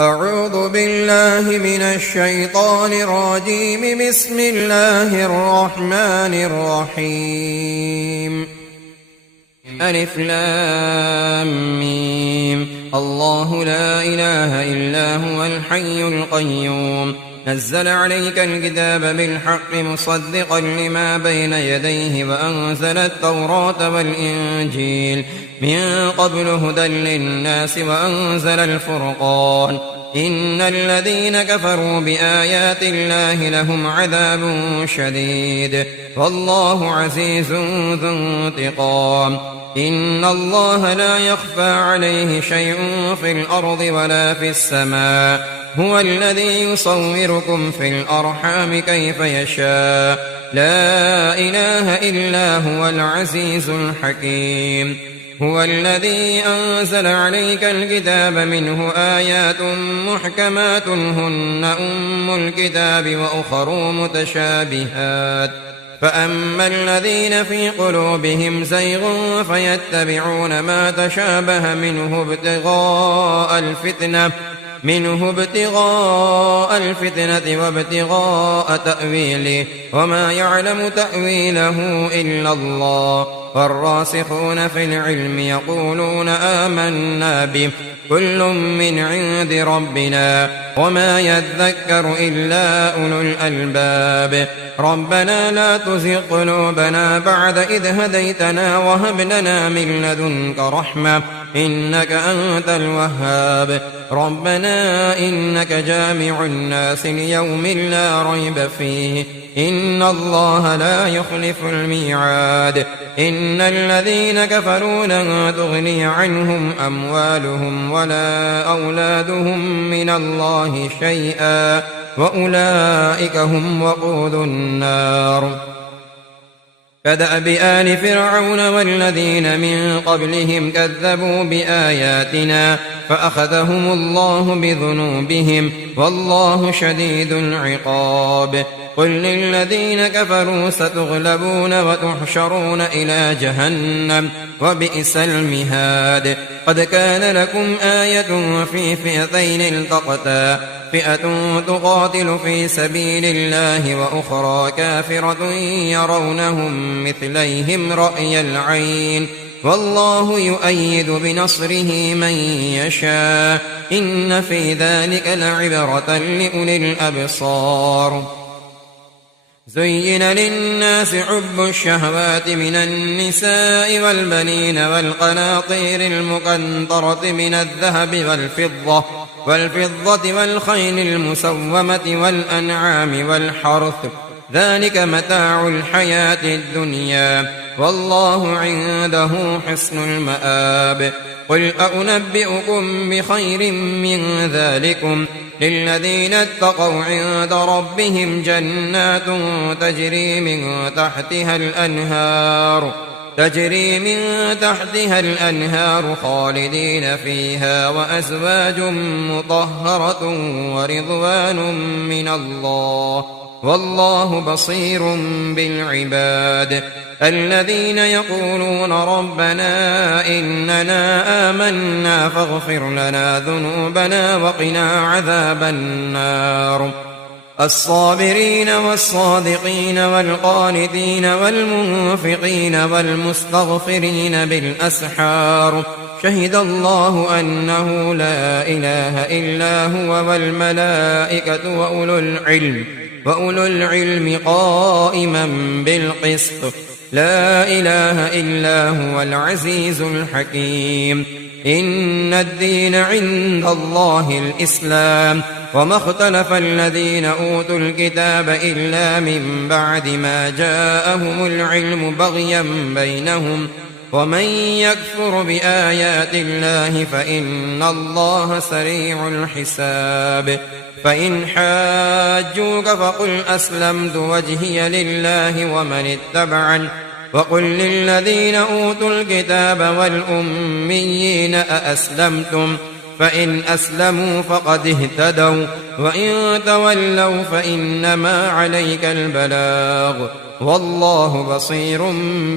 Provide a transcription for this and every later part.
أعوذ بالله من الشيطان الرجيم. بسم الله الرحمن الرحيم. ألف لام ميم. الله لا إله إلا هو الحي القيوم. نزل عليك الكتاب بالحق مصدقا لما بين يديه وأنزل التوراة والإنجيل من قبل هدى للناس وأنزل الفرقان. إن الذين كفروا بآيات الله لهم عذاب شديد والله عزيز ذو انتقام. إن الله لا يخفى عليه شيء في الأرض ولا في السماء. هو الذي يصوركم في الأرحام كيف يشاء. لا إله إلا هو العزيز الحكيم. هو الذي أنزل عليك الكتاب منه آيات محكمات هن أم الكتاب وأخر متشابهات. فأما الذين في قلوبهم زيغ فيتبعون ما تشابه منه ابتغاء الفتنة وابتغاء تأويله وما يعلم تأويله إلا الله. والراسخون في العلم يقولون آمنا به كل من عند ربنا وما يذكر إلا أولو الألباب. ربنا لا تزغ قلوبنا بعد إذ هديتنا وهب لنا من لدنك رحمة إنك أنت الوهاب. ربنا إنك جامع الناس ليوم لا ريب فيه إن الله لا يخلف الميعاد. إن الذين كفروا لن تغني عنهم أموالهم ولا أولادهم من الله شيئا وأولئك هم وقود النار. كدأب آل فرعون والذين من قبلهم كذبوا بآياتنا فأخذهم الله بذنوبهم والله شديد العقاب. قل للذين كفروا ستغلبون وتحشرون إلى جهنم وبئس المهاد. قد كان لكم آية في فئتين التقتا فئة تقاتل في سبيل الله وأخرى كافرة يرونهم مثليهم رأي العين والله يؤيد بنصره من يشاء. إن في ذلك لعبرة لأولي الأبصار. زين للناس حب الشهوات من النساء والبنين والقناطير المقنطرة من الذهب والفضة والخيل المسومة والأنعام والحرث ذلك متاع الحياة الدنيا والله عنده حسن المآب. قل أنبئكم بخير من ذلكم للذين اتقوا عند ربهم جنات تجري من تحتها الأنهار خالدين فيها وأزواج مطهرة ورضوان من الله والله بصير بالعباد. الذين يقولون ربنا إننا آمنا فاغفر لنا ذنوبنا وقنا عذاب النار. الصابرين والصادقين والقانتين والمنفقين والمستغفرين بالأسحار. شهد الله أنه لا إله إلا هو والملائكة وأولو العلم قائما بالقسط. لا إله إلا هو العزيز الحكيم. إن الدين عند الله الإسلام وما اختلف الذين أوتوا الكتاب إلا من بعد ما جاءهم العلم بغيا بينهم ومن يكفر بآيات الله فإن الله سريع الحساب. فإن حاجوك فقل أسلمت وجهي لله ومن اتبعني وقل للذين أوتوا الكتاب والأميين أأسلمتم فإن أسلموا فقد اهتدوا وإن تولوا فإنما عليك البلاغ والله بصير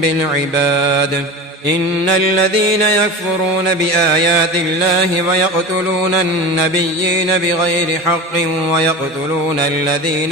بالعباد. إن الذين يكفرون بآيات الله ويقتلون النبيين بغير حق ويقتلون الذين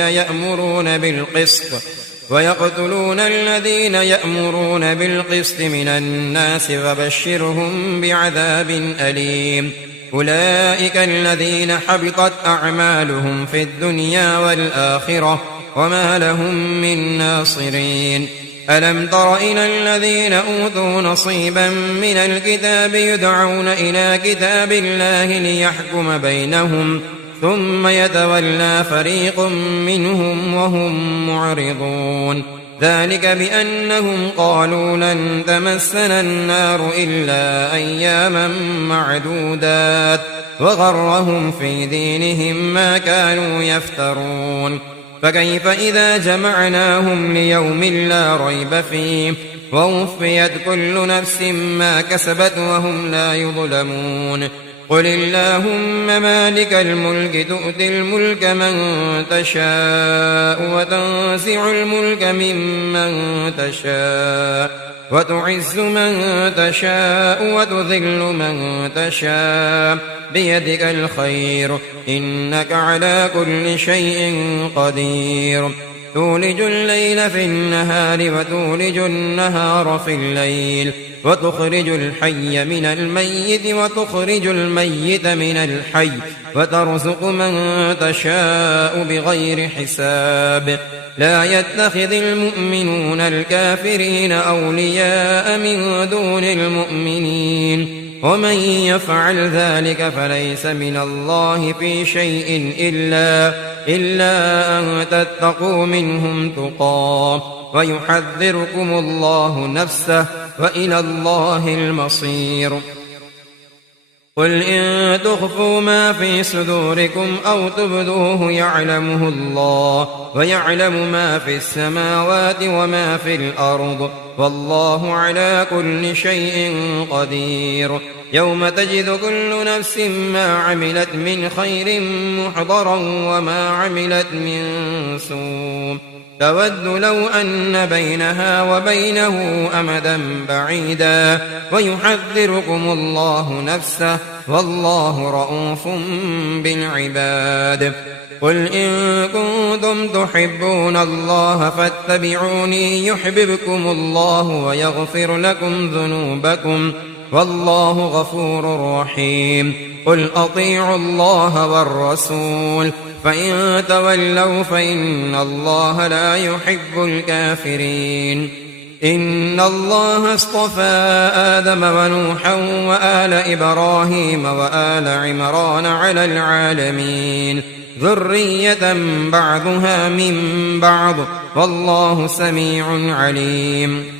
يأمرون بالقسط من الناس فبشرهم بعذاب أليم. أولئك الذين حبطت أعمالهم في الدنيا والآخرة وما لهم من ناصرين. ألم تر إلى الذين أوتوا نصيبا من الكتاب يدعون إلى كتاب الله ليحكم بينهم ثم يتولى فريق منهم وهم معرضون. ذلك بأنهم قالوا لن تمسنا النار إلا أياما معدودات وغرهم في دينهم ما كانوا يفترون. فكيف إذا جمعناهم ليوم لا ريب فيه ووفيت كل نفس ما كسبت وهم لا يظلمون. قل اللهم مالك الملك تؤتي الملك من تشاء وتنزع الملك ممن تشاء وتعز من تشاء وتذل من تشاء بيدك الخير إنك على كل شيء قدير. تولج الليل في النهار وتولج النهار في الليل وتخرج الحي من الميت وتخرج الميت من الحي وترزق من تشاء بغير حساب. لا يتخذ المؤمنون الكافرين أولياء من دون المؤمنين ومن يفعل ذلك فليس من الله في شيء إلا أن تتقوا منهم تقاه ويحذركم الله نفسه وإلى الله المصير. قل إن تخفوا ما في صدوركم أو تبدوه يعلمه الله ويعلم ما في السماوات وما في الأرض والله على كل شيء قدير. يوم تجد كل نفس ما عملت من خير محضرا وما عملت من سوء تود لو أن بينها وبينه أمدا بعيدا ويحذركم الله نفسه والله رءوف بالعباد. قل إن كنتم تحبون الله فاتبعوني يحببكم الله ويغفر لكم ذنوبكم والله غفور رحيم. قل أطيعوا الله والرسول فإن تولوا فإن الله لا يحب الكافرين. إن الله اصطفى آدم ونوحا وآل إبراهيم وآل عمران على العالمين ذرية بعضها من بعض والله سميع عليم.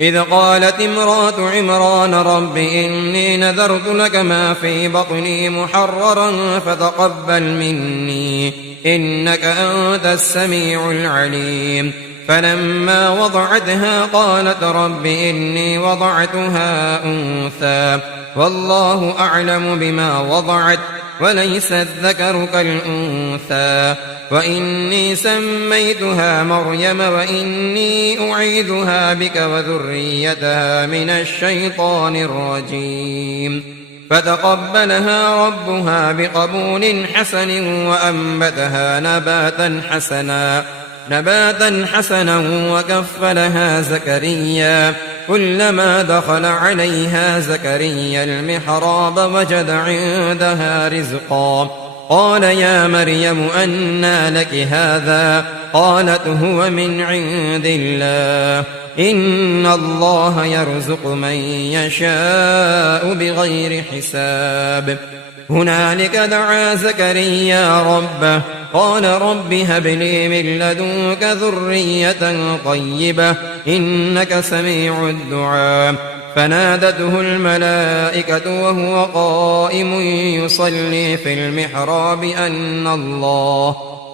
إذ قالت امرأة عمران رب إني نذرت لك ما في بطني محررا فتقبل مني إنك أنت السميع العليم. فلما وضعتها قالت رب إني وضعتها أنثى والله أعلم بما وضعت وليس الذكر كالأنثى وإني سميتها مريم وإني أعيذها بك وذريتها من الشيطان الرجيم. فتقبلها ربها بقبول حسن وأنبتها نباتا حسنا وكفلها زكريا كلما دخل عليها زكريا المحراب وجد عندها رزقا قال يا مريم أنى لك هذا قالت هو من عند الله إن الله يرزق من يشاء بغير حساب. هنالك دعا زكريا ربه قال رب هب لي من لدنك ذرية طيبة إنك سميع الدعاء. فنادته الملائكة وهو قائم يصلي في المحراب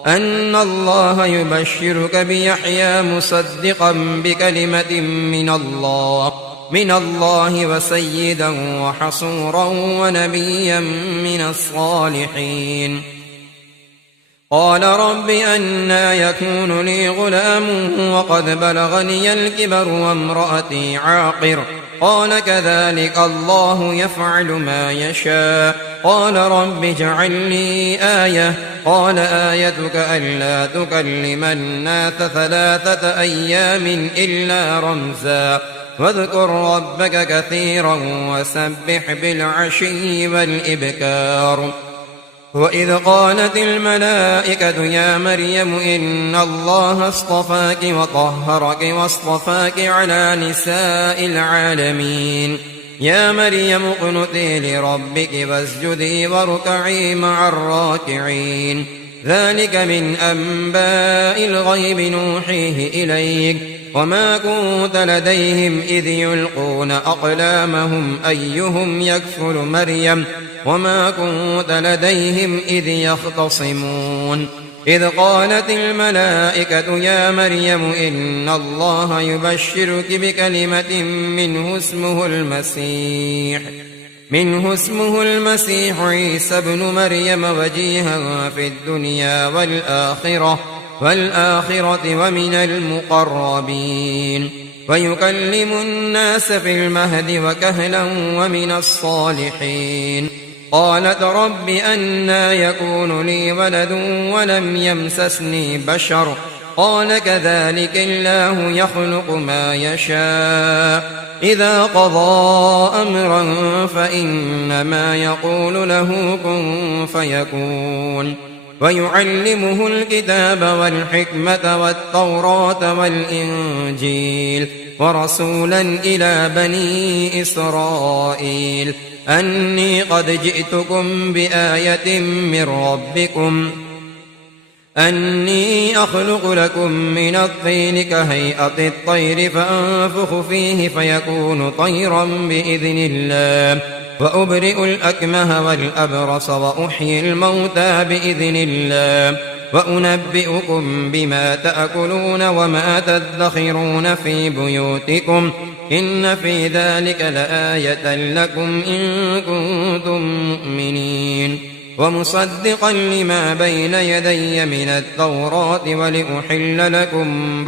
أن الله يبشرك بيحيى مصدقا بكلمة من الله وسيدا وحصورا ونبيا من الصالحين. قال رب أنى يكون لي غلام وقد بلغني الكبر وامرأتي عاقر قال كذلك الله يفعل ما يشاء قال رب اجعل لي آية قال آيتك ألا تكلم الناس 3 أيام إلا رمزا واذكر ربك كثيرا وسبح بالعشي والإبكار وإذ قالت الملائكة يا مريم إن الله اصطفاك وطهرك واصطفاك على نساء العالمين يا مريم اقنتي لربك واسجدي واركعي مع الراكعين ذلك من أنباء الغيب نوحيه إليك وما كنت لديهم إذ يلقون أقلامهم أيهم يكفل مريم وما كنت لديهم إذ يختصمون إذ قالت الملائكة يا مريم إن الله يبشرك بكلمة منه اسمه المسيح عيسى ابن مريم وجيها في الدنيا والآخرة ومن المقربين ويكلم الناس في المهد وكهلا ومن الصالحين قالت رب أنى يكون لي ولد ولم يمسسني بشر قال كذلك الله يخلق ما يشاء إذا قضى أمرا فإنما يقول له كن فيكون ويعلمه الكتاب والحكمة والتوراة والإنجيل ورسولا إلى بني إسرائيل أني قد جئتكم بآية من ربكم أني أخلق لكم من الطين كهيئة الطير فأنفخ فيه فيكون طيرا بإذن الله وأبرئ الأكمه والأبرص وأحيي الموتى بإذن الله وأنبئكم بما تأكلون وما تدخرون في بيوتكم إن في ذلك لآية لكم إن كنتم مؤمنين ومصدقا لما بين يدي من التوراة ولأحل لكم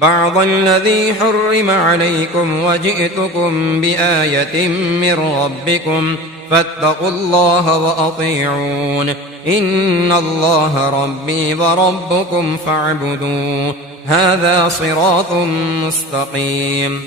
بعض الذي حرم عليكم وجئتكم بآية من ربكم فاتقوا الله وأطيعون إن الله ربي وربكم فاعبدوه هذا صراط مستقيم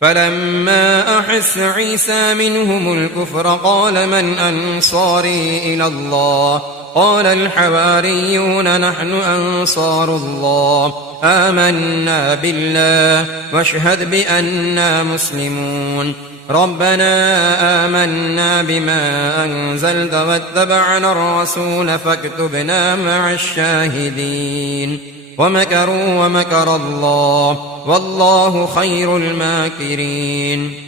فلما أحس عيسى منهم الكفر قال من أنصاري إلى الله قال الحواريون نحن أنصار الله آمنا بالله واشهد بأننا مسلمون ربنا آمنا بما أنزلت واتبعنا الرسول فاكتبنا مع الشاهدين ومكروا ومكر الله والله خير الماكرين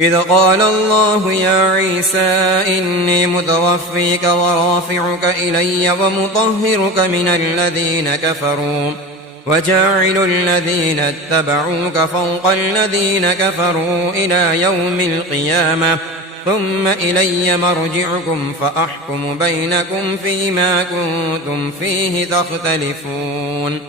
إذ قال الله يا عيسى إني متوفيك ورافعك إلي ومطهرك من الذين كفروا وجاعل الذين اتبعوك فوق الذين كفروا إلى يوم القيامة ثم إلي مرجعكم فأحكم بينكم فيما كنتم فيه تختلفون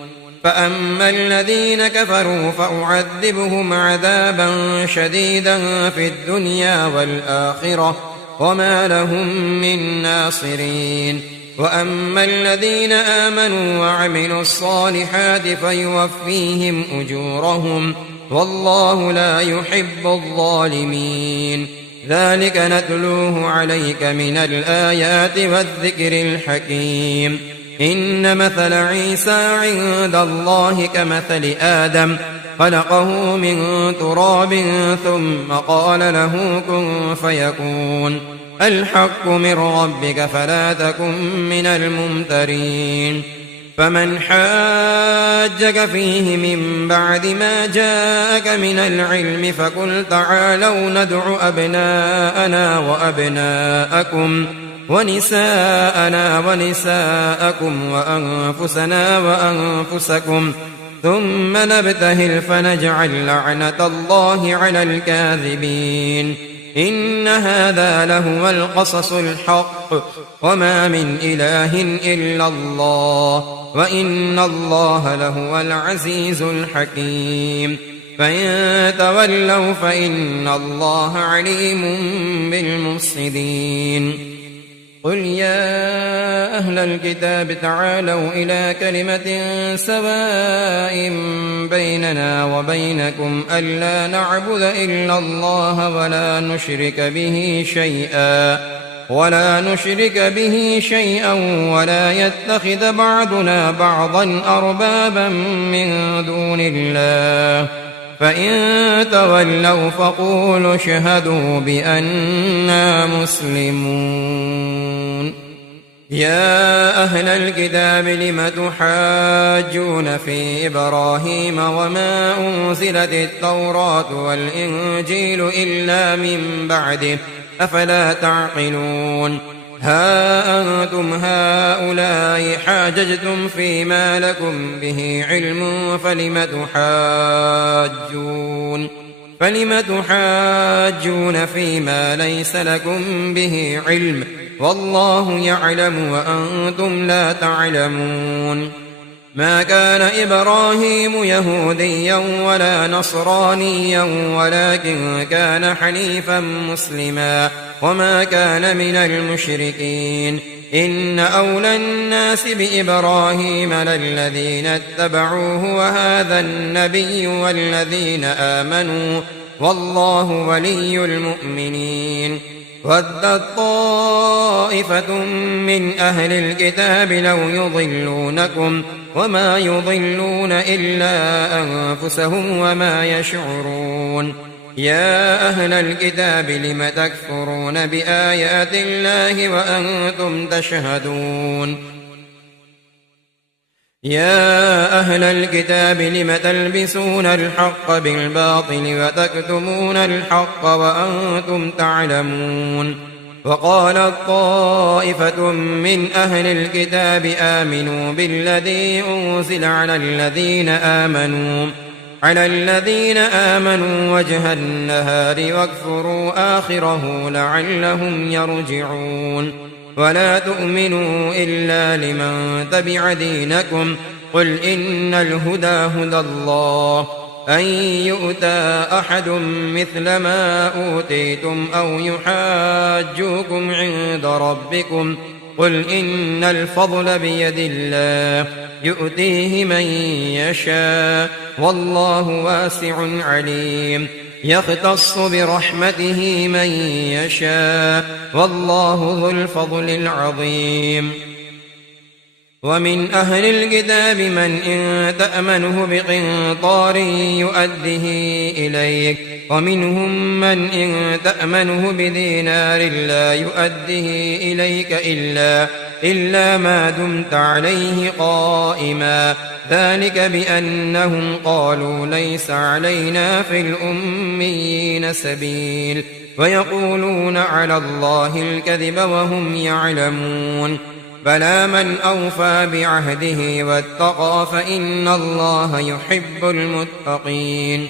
فأما الذين كفروا فأعذبهم عذابا شديدا في الدنيا والآخرة وما لهم من ناصرين وأما الذين آمنوا وعملوا الصالحات فيوفيهم أجورهم والله لا يحب الظالمين ذلك نتلوه عليك من الآيات والذكر الحكيم إن مثل عيسى عند الله كمثل آدم خلقه من تراب ثم قال له كن فيكون الحق من ربك فلا تكن من الممترين فمن حاجك فيه من بعد ما جاءك من العلم فقل تعالوا ندع أبناءنا وأبناءكم ونساءنا ونساءكم وأنفسنا وأنفسكم ثم نبتهل فنجعل لعنة الله على الكاذبين إن هذا لهو القصص الحق وما من إله إلا الله وإن الله لهو العزيز الحكيم فإن تولوا فإن الله عليم بالمفسدين قل يا أهل الكتاب تعالوا إلى كلمة سواء بيننا وبينكم ألا نعبد إلا الله ولا نشرك به شيئا ولا يتخذ بعضنا بعضا أربابا من دون الله فإن تولوا فقولوا اشهدوا بأننا مسلمون يا أهل الكتاب لم تحاجون في إبراهيم وما أنزلت التوراة والإنجيل إلا من بعده أفلا تعقلون ها أنتم هؤلاء حاججتم فيما لكم به علم فلم تحاجون فيما ليس لكم به علم والله يعلم وأنتم لا تعلمون ما كان إبراهيم يهوديا ولا نصرانيا ولكن كان حنيفا مسلما وما كان من المشركين إن أولى الناس بإبراهيم للذين اتبعوه وهذا النبي والذين آمنوا والله ولي المؤمنين ودت طائفة من أهل الكتاب لو يضلونكم وما يضلون إلا أنفسهم وما يشعرون يا أهل الكتاب لم تكفرون بآيات الله وأنتم تشهدون يا أهل الكتاب لم تلبسون الحق بالباطل وتكتمون الحق وأنتم تعلمون وقالت طائفة من أهل الكتاب آمنوا بالذي أنزل على الذين آمنوا وجه النهار واكفروا آخره لعلهم يرجعون ولا تؤمنوا إلا لمن تبع دينكم قل إن الهدى هدى الله أن يؤتى أحد مثل ما أوتيتم أو يحاجوكم عند ربكم قل إن الفضل بيد الله يؤتيه من يشاء والله واسع عليم يختص برحمته من يشاء والله ذو الفضل العظيم ومن أهل الكتاب من إن تأمنه بقنطار يؤده إليك ومنهم من إن تأمنه بدينار لا يؤده إليك إلا ما دمت عليه قائما ذلك بأنهم قالوا ليس علينا في الأميين سبيل ويقولون على الله الكذب وهم يعلمون بلى من أوفى بعهده واتقى فإن الله يحب المتقين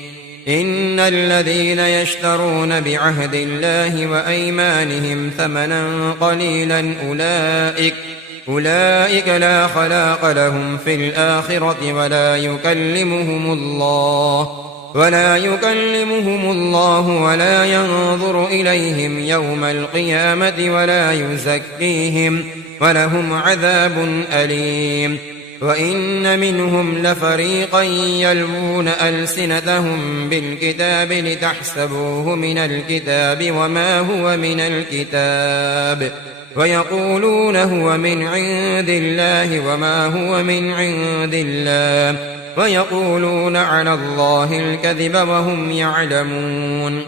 إن الذين يشترون بعهد الله وأيمانهم ثمنا قليلا أولئك لا خلاق لهم في الآخرة ولا يكلمهم الله ولا ينظر إليهم يوم القيامة ولا يزكيهم ولهم عذاب أليم وإن منهم لفريقا يلوون ألسنتهم بالكتاب لتحسبوه من الكتاب وما هو من الكتاب ويقولون هو من عند الله وما هو من عند الله ويقولون على الله الكذب وهم يعلمون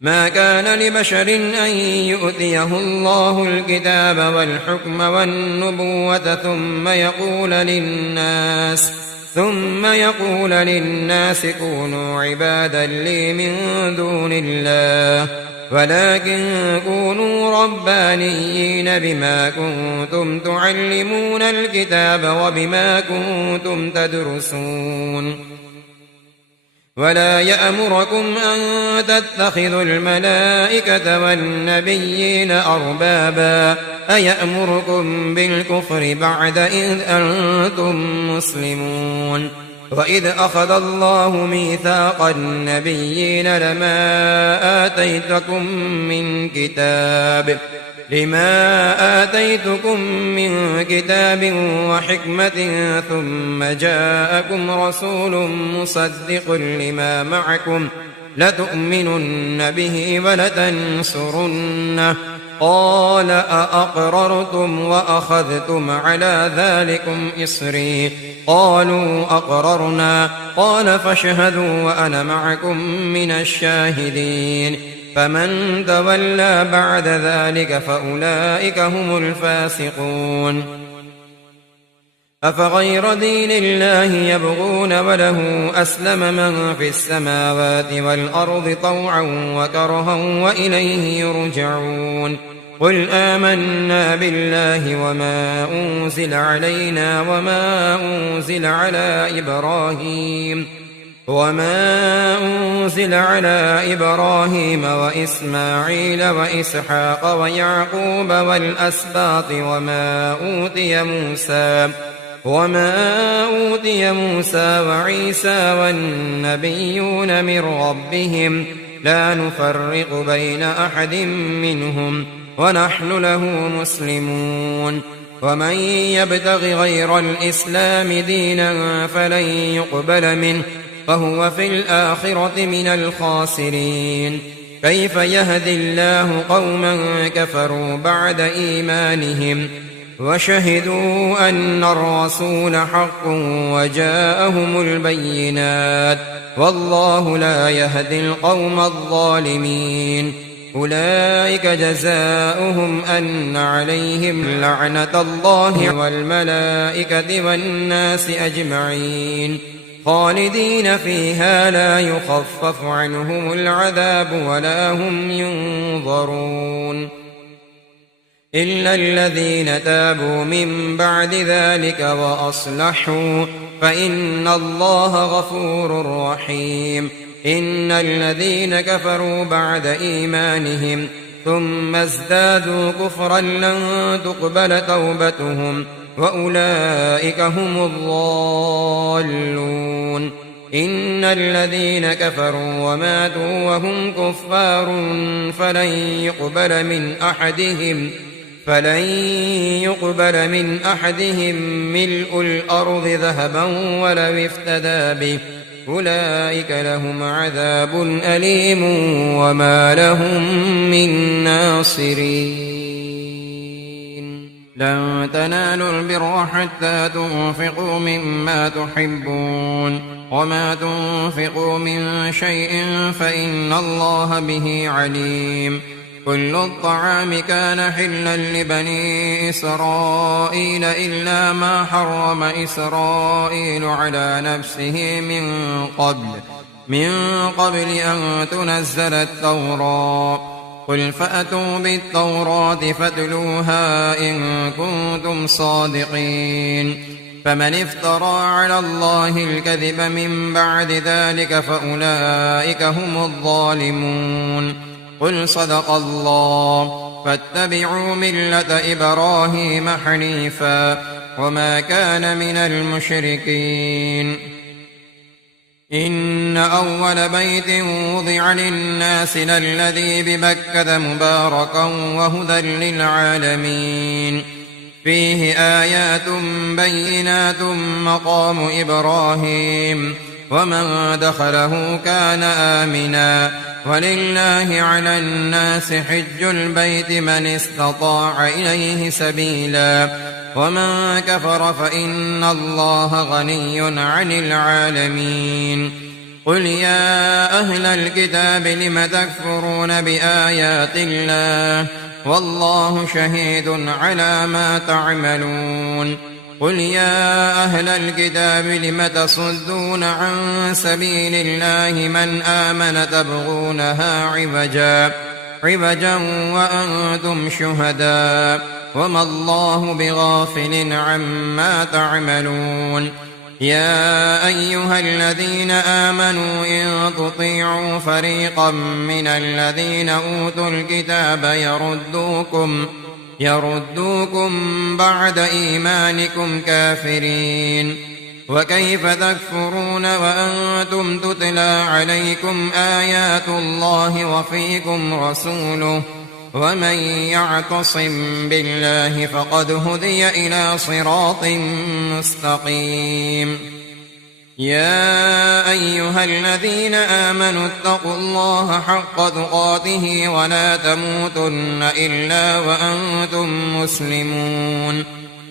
ما كان لبشر أن يؤتيه الله الكتاب والحكم والنبوة ثم يقول للناس كونوا عبادا لي من دون الله ولكن كونوا ربانيين بما كنتم تعلمون الكتاب وبما كنتم تدرسون ولا يأمركم أن تتخذوا الملائكة والنبيين أربابا أيأمركم بالكفر بعد إذ أنتم مسلمون وإذ أخذ الله ميثاق النبيين لما آتيتكم من كتاب وحكمة ثم جاءكم رسول مصدق لما معكم لتؤمنن به ولتنصرنه قال أأقررتم وأخذتم على ذلكم إصري قالوا أقررنا قال فاشهدوا وأنا معكم من الشاهدين فمن تولى بعد ذلك فأولئك هم الفاسقون أفغير دين الله يبغون وله أسلم من في السماوات والأرض طوعا وكرها وإليه يرجعون قل آمنا بالله وما أنزل علينا وما أنزل على إبراهيم وإسماعيل وإسحاق ويعقوب والأسباط وما أوتي موسى وعيسى والنبيون من ربهم لا نفرق بين أحد منهم ونحن له مسلمون ومن يبتغ غير الإسلام دينا فلن يقبل منه وهو في الآخرة من الخاسرين كيف يهدي الله قوما كفروا بعد إيمانهم وشهدوا أن الرسول حق وجاءهم البينات والله لا يهدي القوم الظالمين أولئك جزاؤهم أن عليهم لعنة الله والملائكة والناس أجمعين خالدين فيها لا يخفف عنهم العذاب ولا هم ينظرون إلا الذين تابوا من بعد ذلك وأصلحوا فإن الله غفور رحيم إن الذين كفروا بعد إيمانهم ثم ازدادوا كفرا لن تقبل توبتهم وأولئك هم الضالون إن الذين كفروا وماتوا وهم كفار فلن يقبل من أحدهم ملء الأرض ذهبا ولو افتدى به أولئك لهم عذاب أليم وما لهم من ناصرين لن تنالوا البر حتى تنفقوا مما تحبون وما تنفقوا من شيء فإن الله به عليم كل الطعام كان حلا لبني إسرائيل إلا ما حرم إسرائيل على نفسه من قبل أن تنزل التوراة قل فأتوا بالتوراة فاتلوها إن كنتم صادقين فمن افترى على الله الكذب من بعد ذلك فأولئك هم الظالمون قل صدق الله فاتبعوا ملة إبراهيم حنيفا وما كان من المشركين إن أول بيت وضع للناس للذي ببكة مباركا وهدى للعالمين فيه آيات بينات مقام إبراهيم ومن دخله كان آمنا ولله على الناس حج البيت من استطاع إليه سبيلا ومن كفر فإن الله غني عن العالمين قل يا أهل الكتاب لم تكفرون بآيات الله والله شهيد على ما تعملون قل يا أهل الكتاب لم تصدون عن سبيل الله من آمن تبغونها عوجا وأنتم شهداء وما الله بغافل عما تعملون يا أيها الذين آمنوا إن تطيعوا فريقا من الذين أوتوا الكتاب يردوكم بعد إيمانكم كافرين وكيف تكفرون وأنتم تتلى عليكم آيات الله وفيكم رسوله ومن يعتصم بالله فقد هدي إلى صراط مستقيم يا أيها الذين آمنوا اتقوا الله حق تقاته ولا تموتن إلا وأنتم مسلمون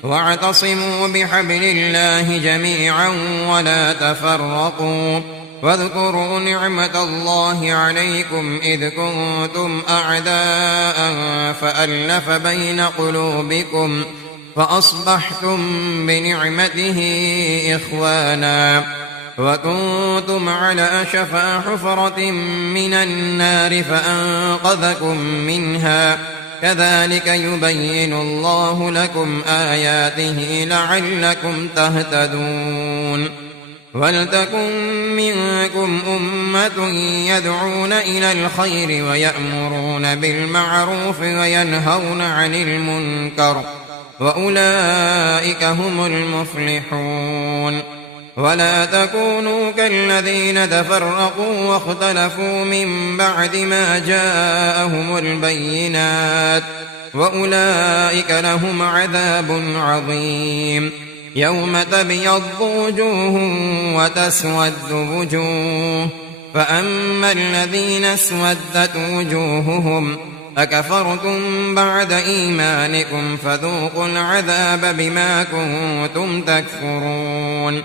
واعتصموا بحبل الله جميعا ولا تفرقوا واذكروا نعمة الله عليكم إذ كنتم أعداء فألف بين قلوبكم فأصبحتم بنعمته إخوانا وكنتم على شفا حفرة من النار فأنقذكم منها كذلك يبين الله لكم آياته لعلكم تهتدون ولتكن منكم أمة يدعون إلى الخير ويأمرون بالمعروف وينهون عن المنكر وأولئك هم المفلحون ولا تكونوا كالذين تفرقوا واختلفوا من بعد ما جاءهم البينات وأولئك لهم عذاب عظيم يوم تبيض وجوه وتسود وجوه فأما الذين اسودت وجوههم أكفرتم بعد إيمانكم فذوقوا العذاب بما كنتم تكفرون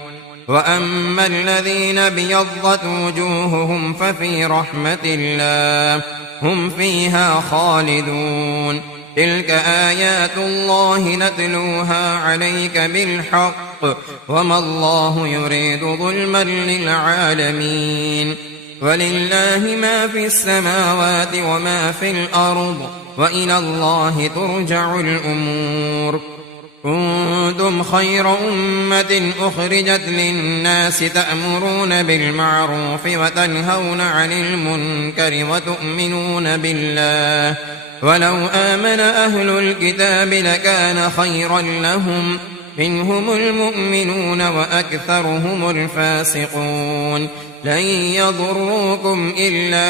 وأما الذين ابيضت وجوههم ففي رحمة الله هم فيها خالدون تلك آيات الله نتلوها عليك بالحق وما الله يريد ظلما للعالمين ولله ما في السماوات وما في الأرض وإلى الله ترجع الأمور كنتم خير أمة أخرجت للناس تأمرون بالمعروف وتنهون عن المنكر وتؤمنون بالله ولو آمن أهل الكتاب لكان خيرا لهم منهم المؤمنون وأكثرهم الفاسقون لن يضروكم إلا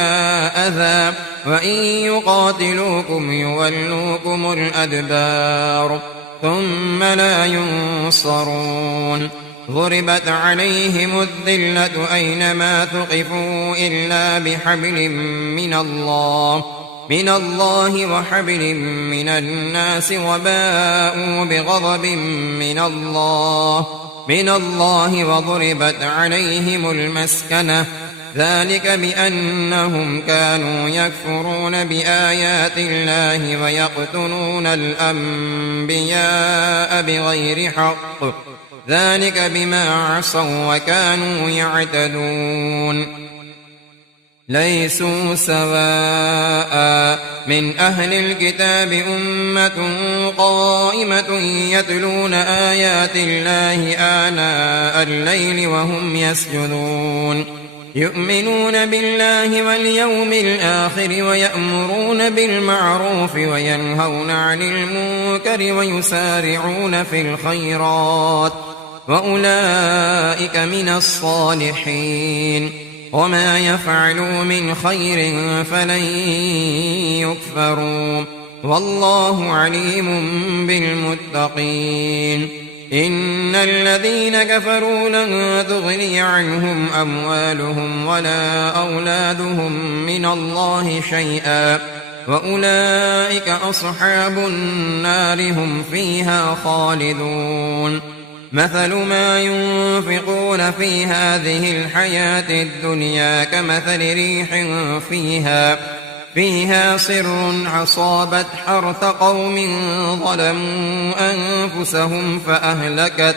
أذى وإن يقاتلوكم يولوكم الأدبار ثم لا ينصرون ضربت عليهم الذلة أينما ثقفوا إلا بحبل من الله وحبل من الناس وباءوا بغضب من الله وضربت عليهم المسكنة ذلك بأنهم كانوا يكفرون بآيات الله ويقتلون الأنبياء بغير حق ذلك بما عصوا وكانوا يعتدون ليسوا سواء من أهل الكتاب أمة قائمة يتلون آيات الله آناء الليل وهم يسجدون يؤمنون بالله واليوم الآخر ويأمرون بالمعروف وينهون عن المنكر ويسارعون في الخيرات وأولئك من الصالحين وما يفعلوا من خير فلن يكفروا والله عليم بالمتقين إن الذين كفروا لن تغني عنهم أموالهم ولا أولادهم من الله شيئا وأولئك أصحاب النار هم فيها خالدون مثل ما ينفقون في هذه الحياة الدنيا كمثل ريح فيها صر أصابت حرث قوم ظلموا أنفسهم فأهلكت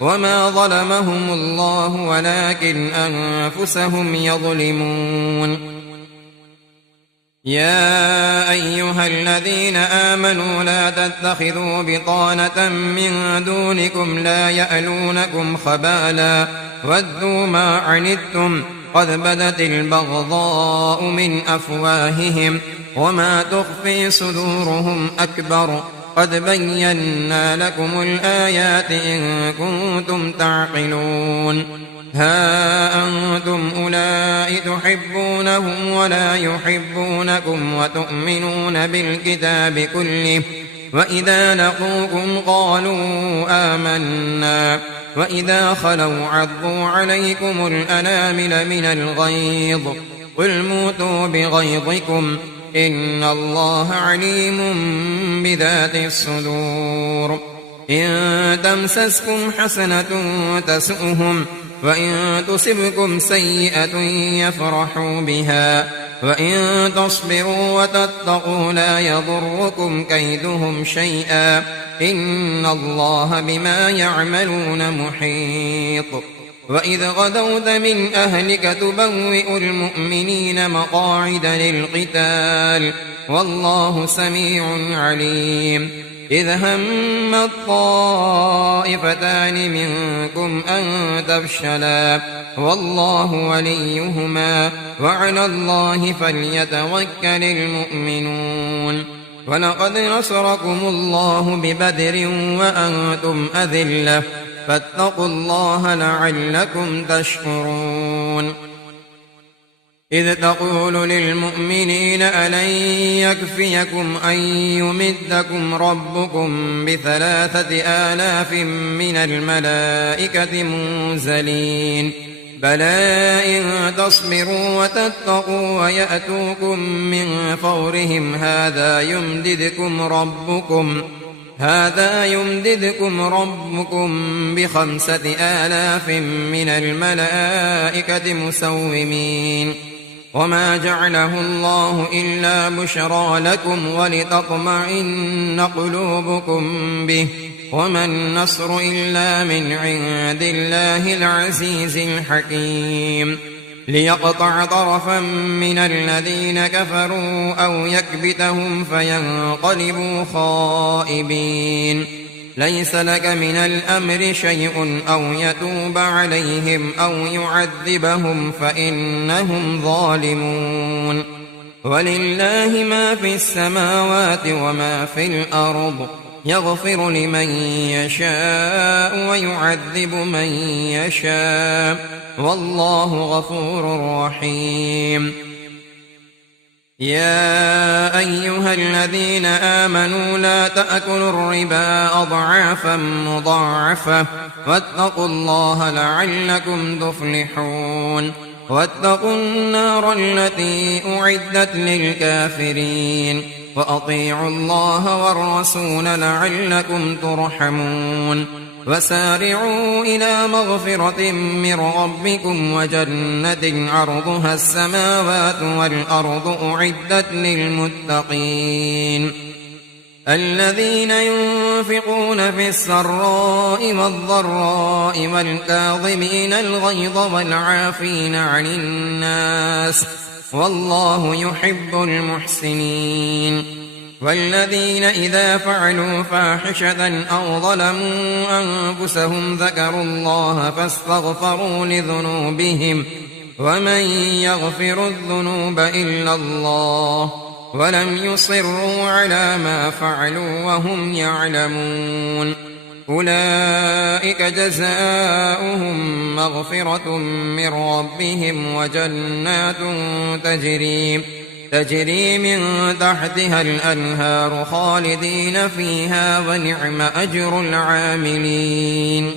وما ظلمهم الله ولكن أنفسهم يظلمون يا أيها الذين آمنوا لا تتخذوا بطانة من دونكم لا يألونكم خبالا ودوا ما عنتم قد بدت البغضاء من أفواههم وما تخفي صدورهم أكبر قد بينا لكم الآيات إن كنتم تعقلون ها أنتم أولئك تحبونهم ولا يحبونكم وتؤمنون بالكتاب كله وإذا لقوكم قالوا آمنا وإذا خلوا عضوا عليكم الأنامل من الغيظ قل موتوا بغيظكم إن الله عليم بذات الصدور إن تمسسكم حسنة تسؤهم وإن تصبكم سيئة يفرحوا بها وإن تصبروا وتتقوا لا يضركم كيدهم شيئا إن الله بما يعملون محيط وإذ غدوت من أهلك تبوئ المؤمنين مقاعد للقتال والله سميع عليم إذ هم الطائفتان منكم أن تفشلا والله وليهما وعلى الله فليتوكل المؤمنون ولقد نصركم الله ببدر وأنتم أذلة فاتقوا الله لعلكم تشكرون إذ تقول للمؤمنين ألن يكفيكم أن يمدكم ربكم ب3,000 من الملائكة منزلين بلى إن تصبروا وتتقوا ويأتوكم من فورهم هذا يمددكم ربكم ب5,000 من الملائكة مسومين وما جعله الله إلا بشرى لكم ولتطمئن قلوبكم به وما النصر إلا من عند الله العزيز الحكيم ليقطع طرفا من الذين كفروا أو يكبتهم فينقلبوا خائبين ليس لك من الأمر شيء أو يتوب عليهم أو يعذبهم فإنهم ظالمون ولله ما في السماوات وما في الأرض يغفر لمن يشاء ويعذب من يشاء والله غفور رحيم يا أيها الذين آمنوا لا تأكلوا الربا أضعافا مضاعفة واتقوا الله لعلكم تفلحون واتقوا النار التي أعدت للكافرين وأطيعوا الله والرسول لعلكم ترحمون وسارعوا إلى مغفرة من ربكم وجنة عرضها السماوات والأرض أعدت للمتقين الذين ينفقون في السراء والضراء والكاظمين الغيظ والعافين عن الناس والله يحب المحسنين والذين إذا فعلوا فاحشة أو ظلموا أنفسهم ذكروا الله فاستغفروا لذنوبهم ومن يغفر الذنوب إلا الله ولم يصروا على ما فعلوا وهم يعلمون أولئك جزاؤهم مغفرة من ربهم وجنات تجري من تحتها الأنهار خالدين فيها ونعم أجر العاملين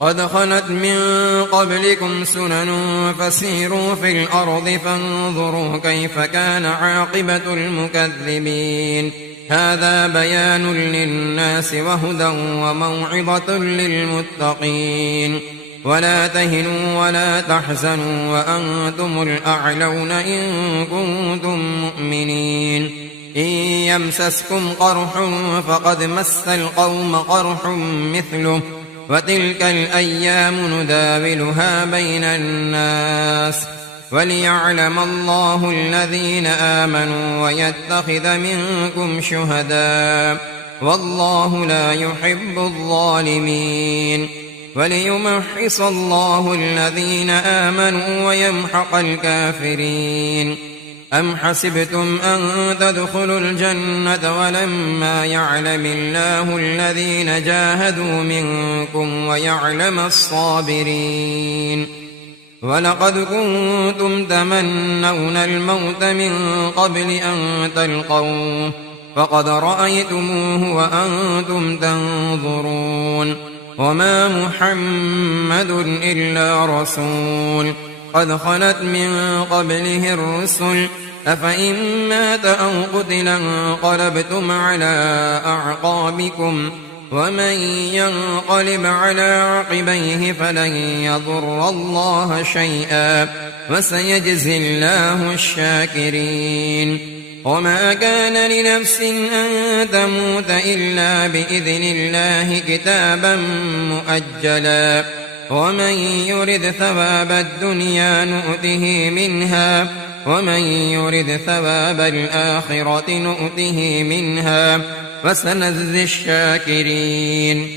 قد خلت من قبلكم سنن فسيروا في الأرض فانظروا كيف كان عاقبة المكذبين هذا بيان للناس وهدى وموعظة للمتقين ولا تهنوا ولا تحزنوا وأنتم الأعلون إن كنتم مؤمنين إن يمسسكم قرح فقد مس القوم قرح مثله وتلك الأيام نداولها بين الناس وليعلم الله الذين آمنوا ويتخذ منكم شهداء والله لا يحب الظالمين وليمحص الله الذين آمنوا ويمحق الكافرين أم حسبتم أن تدخلوا الجنة ولما يعلم الله الذين جاهدوا منكم ويعلم الصابرين ولقد كنتم تمنون الموت من قبل أن تلقوه فقد رأيتموه وأنتم تنظرون وما محمد إلا رسول قد خلت من قبله الرسل أفإن مات أو قتل انقلبتم على أعقابكم ومن ينقلب على عقبيه فلن يضر الله شيئا وسيجزي الله الشاكرين وما كان لنفس أن تموت إلا بإذن الله كتابا مؤجلا ومن يرد ثواب الدنيا نؤته منها ومن يرد ثواب الآخرة نؤته منها وسنجزي الشاكرين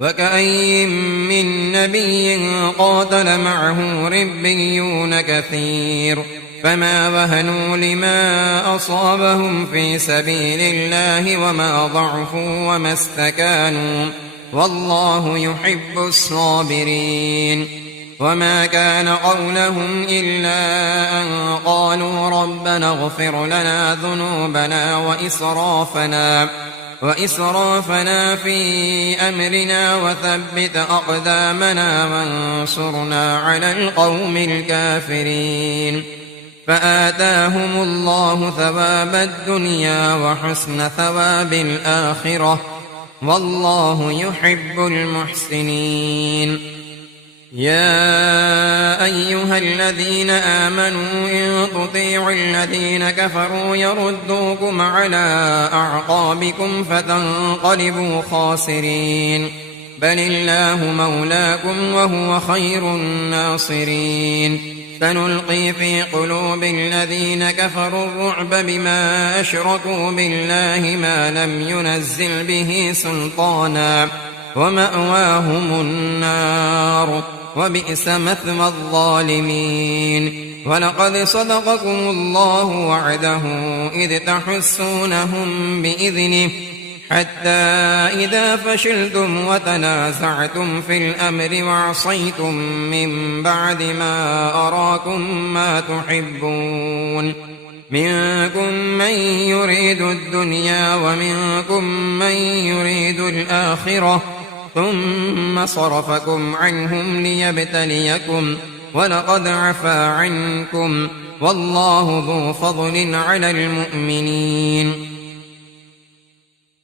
وكأين من نبي قاتل معه ربيون كثير فما وهنوا لما أصابهم في سبيل الله وما ضعفوا وما استكانوا والله يحب الصابرين وما كان قولهم إلا أن قالوا ربنا اغفر لنا ذنوبنا وإسرافنا في أمرنا وثبت أقدامنا وانصرنا على القوم الكافرين فآتاهم الله ثواب الدنيا وحسن ثواب الآخرة والله يحب المحسنين يا أيها الذين آمنوا إن تطيعوا الذين كفروا يردوكم على أعقابكم فتنقلبوا خاسرين بل الله مولاكم وهو خير الناصرين سنلقي في قلوب الذين كفروا الرعب بما أشركوا بالله ما لم ينزل به سلطانا ومأواهم النار وبئس مثوى الظالمين ولقد صدقكم الله وعده إذ تحسونهم بإذنه حتى إذا فشلتم وتنازعتم في الأمر وعصيتم من بعد ما أراكم ما تحبون منكم من يريد الدنيا ومنكم من يريد الآخرة ثم صرفكم عنهم ليبتليكم ولقد عفا عنكم والله ذو فضل على المؤمنين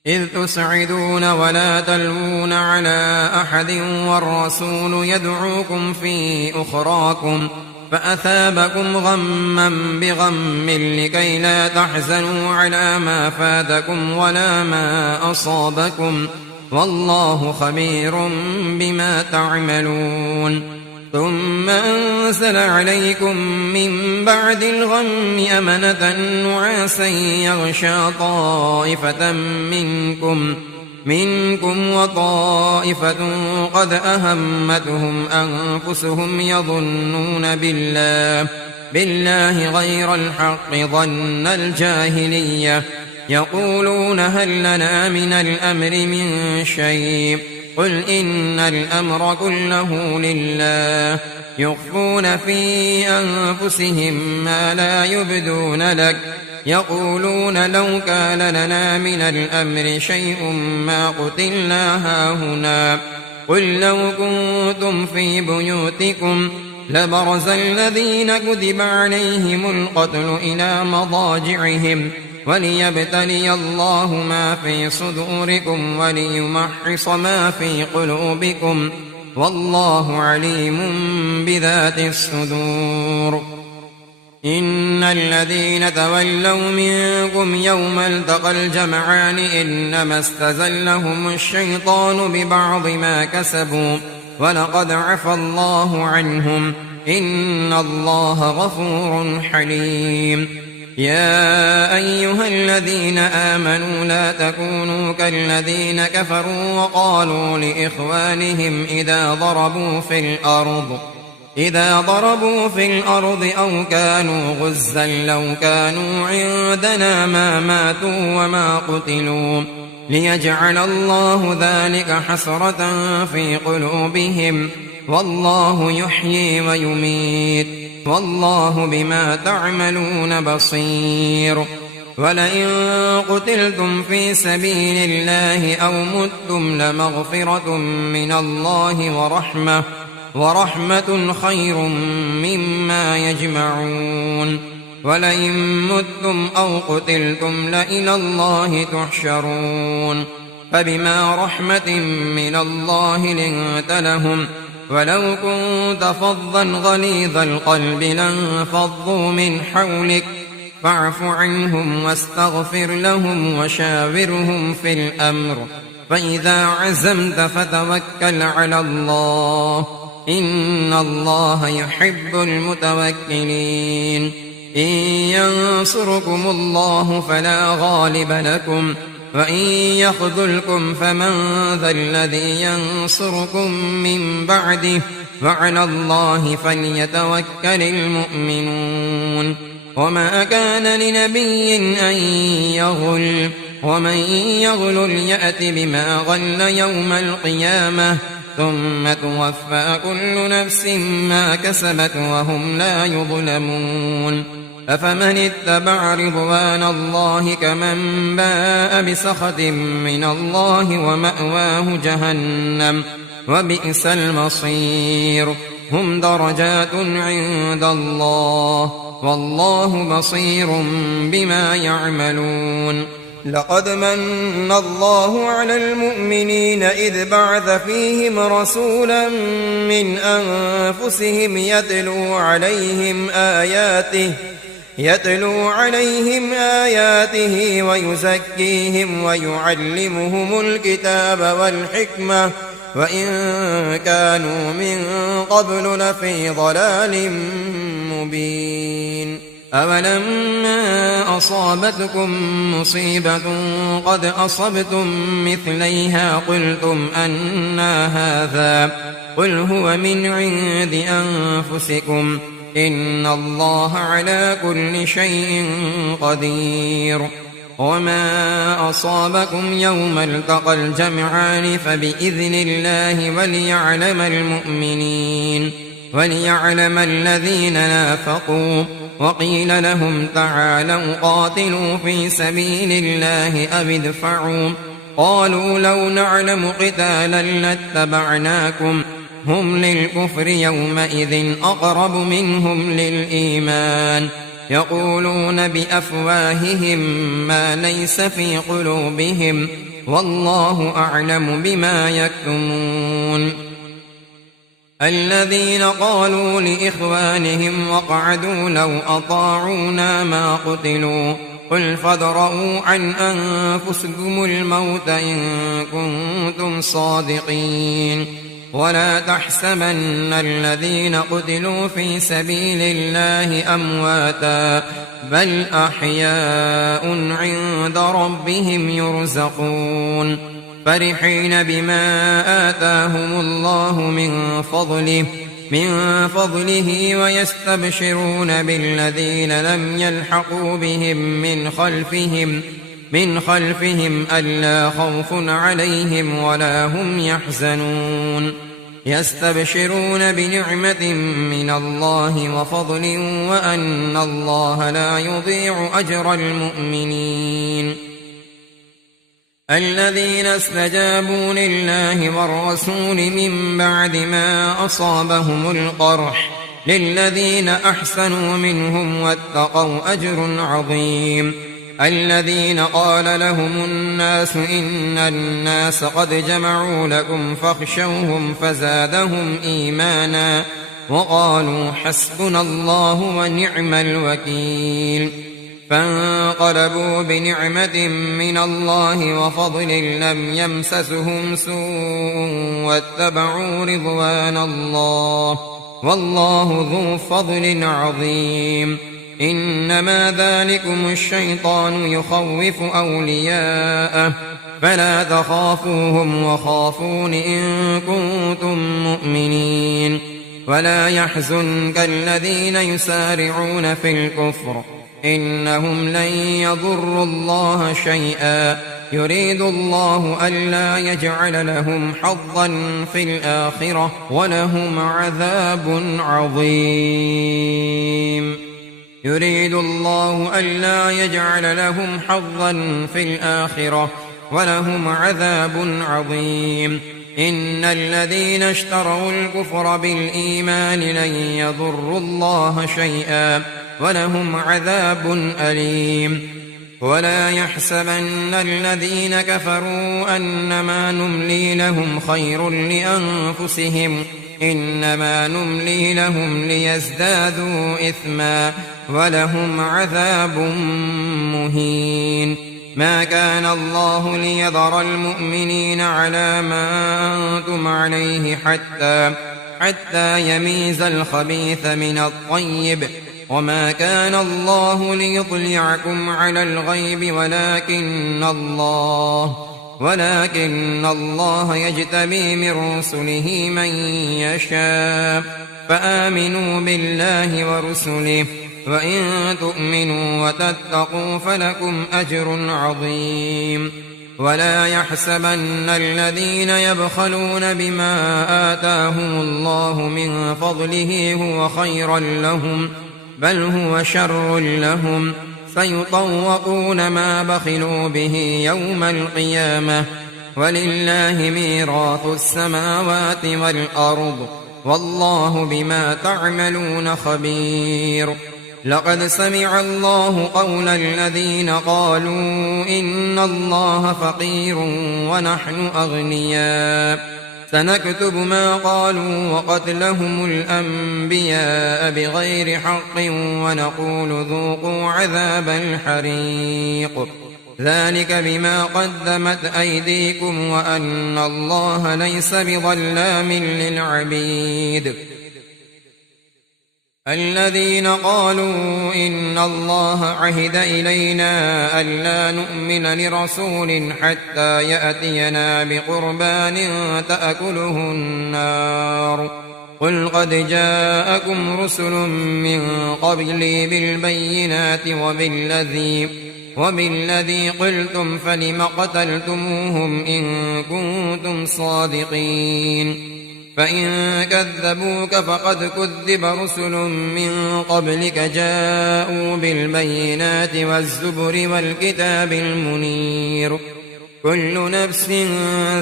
إذ تسعدون ولا تلوون على أحد والرسول يدعوكم في أخراكم فأثابكم غما بغم لكي لا تحزنوا على ما فاتكم ولا ما أصابكم والله خبير بما تعملون ثم أنزل عليكم من بعد الغم أمنة نعاسا يغشى طائفة منكم وطائفة قد أهمتهم أنفسهم يظنون بالله غير الحق ظن الجاهلية يقولون هل لنا من الأمر من شيء قل إن الأمر كله لله يخفون في أنفسهم ما لا يبدون لك يقولون لو كان لنا من الأمر شيء ما قتلنا هاهنا قل لو كنتم في بيوتكم لبرز الذين كتب عليهم القتل إلى مضاجعهم وليبتلي الله ما في صدوركم وليمحص ما في قلوبكم والله عليم بذات الصدور إن الذين تولوا منكم يوم التقى الجمعان إنما استزلهم الشيطان ببعض ما كسبوا ولقد عفى الله عنهم إن الله غفور حليم. يا أيها الذين آمنوا لا تكونوا كالذين كفروا وقالوا لإخوانهم إذا ضربوا في الأرض أو كانوا غزا لو كانوا عندنا ما ماتوا وما قتلوا ليجعل الله ذلك حسرة في قلوبهم والله يحيي ويميت والله بما تعملون بصير. ولئن قتلتم في سبيل الله أو متم لمغفرة من الله ورحمة خير مما يجمعون. ولئن متم أو قتلتم لإلى الله تحشرون. فبما رحمة من الله لنت لهم ولو كنت فظا غليظ القلب لانفضوا من حولك فاعف عنهم واستغفر لهم وشاورهم في الأمر فإذا عزمت فتوكل على الله إن الله يحب المتوكلين. إن ينصركم الله فلا غالب لكم وإن يخذلكم فمن ذا الذي ينصركم من بعده وعلى الله فليتوكل المؤمنون. وما كان لنبي أن يغل ومن يغل يأت بما غل يوم القيامة ثم توفى كل نفس ما كسبت وهم لا يظلمون. أفمن اتبع رضوان الله كمن باء بسخط من الله ومأواه جهنم وبئس المصير. هم درجات عند الله والله بصير بما يعملون. لقد من الله على المؤمنين إذ بعث فيهم رسولا من أنفسهم يتلو عليهم آياته ويزكيهم ويعلمهم الكتاب والحكمة وإن كانوا من قبل لفي ضلال مبين. أولما أصابتكم مصيبة قد أصبتم مثليها قلتم أنى هذا قل هو من عند أنفسكم إن الله على كل شيء قدير. وما أصابكم يوم التقى الجمعان فبإذن الله وليعلم الذين نافقوا. وقيل لهم تعالوا قاتلوا في سبيل الله أو ادفعوا قالوا لو نعلم قتالا لاتبعناكم هم للكفر يومئذ أقرب منهم للإيمان يقولون بأفواههم ما ليس في قلوبهم والله أعلم بما يكتمون. الذين قالوا لإخوانهم وقعدوا لو أطاعونا ما قتلوا قل فادرءوا عن أنفسكم الموت إن كنتم صادقين. ولا تحسبن الذين قتلوا في سبيل الله أمواتا بل أحياء عند ربهم يرزقون فرحين بما آتاهم الله من فضله ويستبشرون بالذين لم يلحقوا بهم من خلفهم ألا خوف عليهم ولا هم يحزنون يستبشرون بنعمة من الله وفضل وأن الله لا يضيع أجر المؤمنين. الذين استجابوا لله والرسول من بعد ما أصابهم القرح للذين أحسنوا منهم واتقوا أجر عظيم. الذين قال لهم الناس إن الناس قد جمعوا لكم فاخشوهم فزادهم إيمانا وقالوا حسبنا الله ونعم الوكيل. فانقلبوا بنعمة من الله وفضل لم يمسسهم سوء واتبعوا رضوان الله والله ذو فضل عظيم. إنما ذلكم الشيطان يخوف أولياءه فلا تخافوهم وخافون إن كنتم مؤمنين. ولا يحزنك الذين يسارعون في الكفر إنهم لن يضروا الله شيئا يريد الله ألا يجعل لهم حظا في الآخرة ولهم عذاب عظيم. يريد الله ألا يجعل لهم حظا في الآخرة ولهم عذاب عظيم. إن الذين اشتروا الكفر بالإيمان لن يضروا الله شيئا ولهم عذاب أليم. ولا يحسبن الذين كفروا أنما نملي لهم خير لأنفسهم إنما نملي لهم ليزدادوا إثما ولهم عذاب مهين. ما كان الله ليذر المؤمنين على ما أنتم عليه حتى يميز الخبيث من الطيب وما كان الله ليطلعكم على الغيب ولكن الله يجتبي من رسله من يشاء فآمنوا بالله ورسله وإن تؤمنوا وتتقوا فلكم أجر عظيم. ولا يحسبن الذين يبخلون بما آتاهم الله من فضله هو خيرا لهم بل هو شر لهم سيطوقون ما بخلوا به يوم القيامة ولله ميراث السماوات والأرض والله بما تعملون خبير. لقد سمع الله قول الذين قالوا إن الله فقير ونحن أغنياء سنكتب ما قالوا وقتلهم الأنبياء بغير حق ونقول ذوقوا عذاب الحريق ذلك بما قدمت أيديكم وأن الله ليس بظلام للعبيد. الذين قالوا إن الله عهد إلينا ألا نؤمن لرسول حتى يأتينا بقربان تأكله النار قل قد جاءكم رسل من قبلي بالبينات وبالذي قلتم فلم قتلتموهم إن كنتم صادقين. فإن كذبوك فقد كذب رسل من قبلك جاءوا بالبينات والزبر والكتاب المنير. كل نفس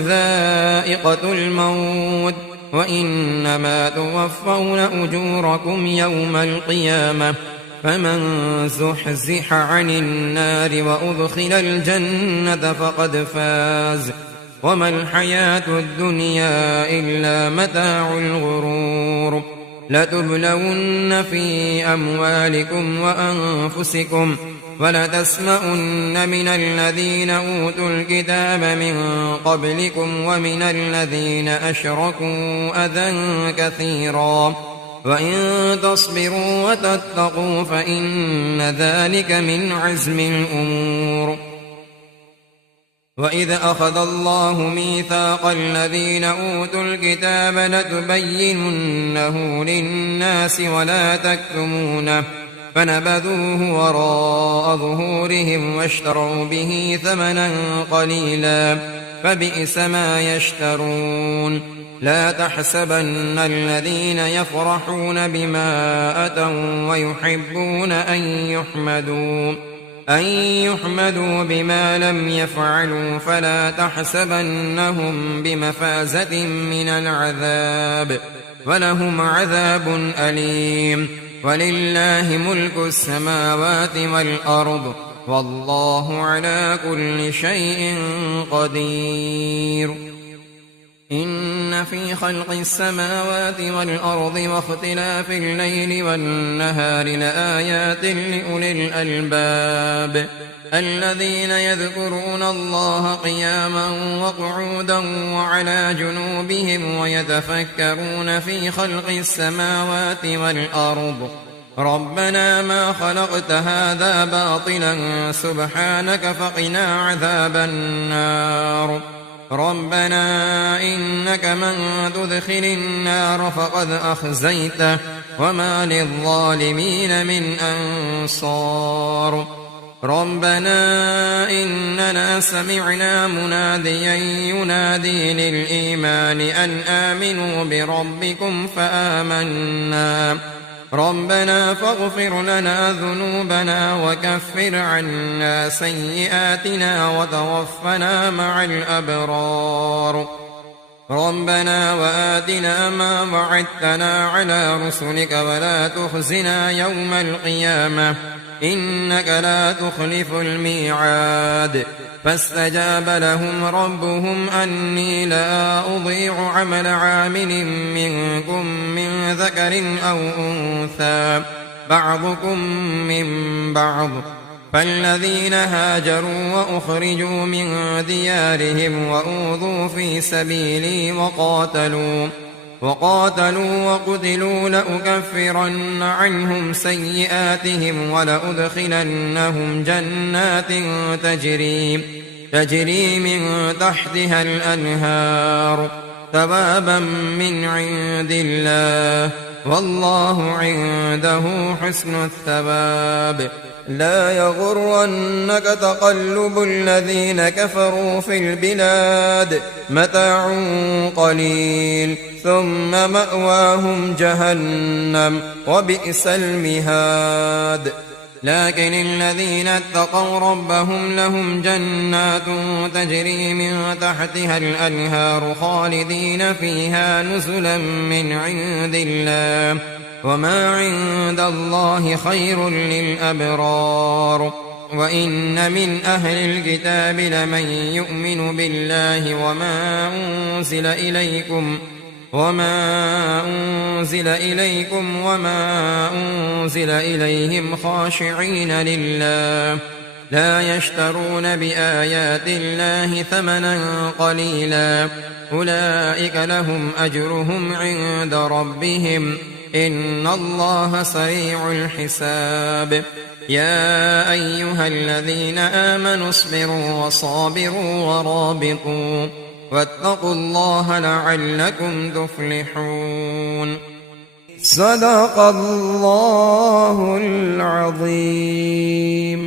ذائقة الموت وإنما توفون أجوركم يوم القيامة فمن زحزح عن النار وأدخل الجنة فقد فاز وما الحياة الدنيا إلا متاع الغرور. لتبلون في أموالكم وأنفسكم ولتسمعن من الذين أوتوا الكتاب من قبلكم ومن الذين أشركوا أذى كثيرا وإن تصبروا وتتقوا فإن ذلك من عزم الأمور. وإذ أخذ الله ميثاق الذين أوتوا الكتاب لتبيننه للناس ولا تكتمونه فنبذوه وراء ظهورهم واشتروا به ثمنا قليلا فبئس ما يشترون. لا تحسبن الذين يفرحون بما أتوا ويحبون أن يحمدوا بما لم يفعلوا فلا تحسبنهم بمفازة من العذاب ولهم عذاب أليم. ولله ملك السماوات والأرض والله على كل شيء قدير. إن في خلق السماوات والأرض واختلاف الليل والنهار لآيات لأولي الألباب الذين يذكرون الله قياما وقعودا وعلى جنوبهم ويتفكرون في خلق السماوات والأرض ربنا ما خلقت هذا باطلا سبحانك فقنا عذاب النار ربنا إنك من تدخل النار فقد أخزيته وما للظالمين من أنصار ربنا إننا سمعنا مناديا ينادي للإيمان أن آمنوا بربكم فآمنا ربنا فاغفر لنا ذنوبنا وكفر عنا سيئاتنا وتوفنا مع الأبرار ربنا وآتنا ما وعدتنا على رسلك ولا تخزنا يوم القيامة إنك لا تخلف الميعاد فاستجاب لهم ربهم أني لا أضيع عمل عامل منكم من ذكر أو أنثى بعضكم من بعض فالذين هاجروا وأخرجوا من ديارهم وأوذوا في سبيلي وقاتلوا وقتلوا لأكفرن عنهم سيئاتهم ولأدخلنهم جنات تجري من تحتها الأنهار ثوابا من عند الله والله عنده حسن الثواب لا يغرنك تقلب الذين كفروا في البلاد متاع قليل ثم مأواهم جهنم وبئس المهاد لكن الذين اتقوا ربهم لهم جنات تجري من تحتها الأنهار خالدين فيها نزلا من عند الله وما عند الله خير للأبرار وإن من أهل الكتاب لمن يؤمن بالله وما أنزل إليكم وما أنزل إليهم خاشعين لله لا يشترون بآيات الله ثمنا قليلا أولئك لهم أجرهم عند ربهم إن الله سريع الحساب يا أيها الذين آمنوا اصبروا وصابروا ورابطوا واتقوا الله لعلكم تفلحون صدق الله العظيم.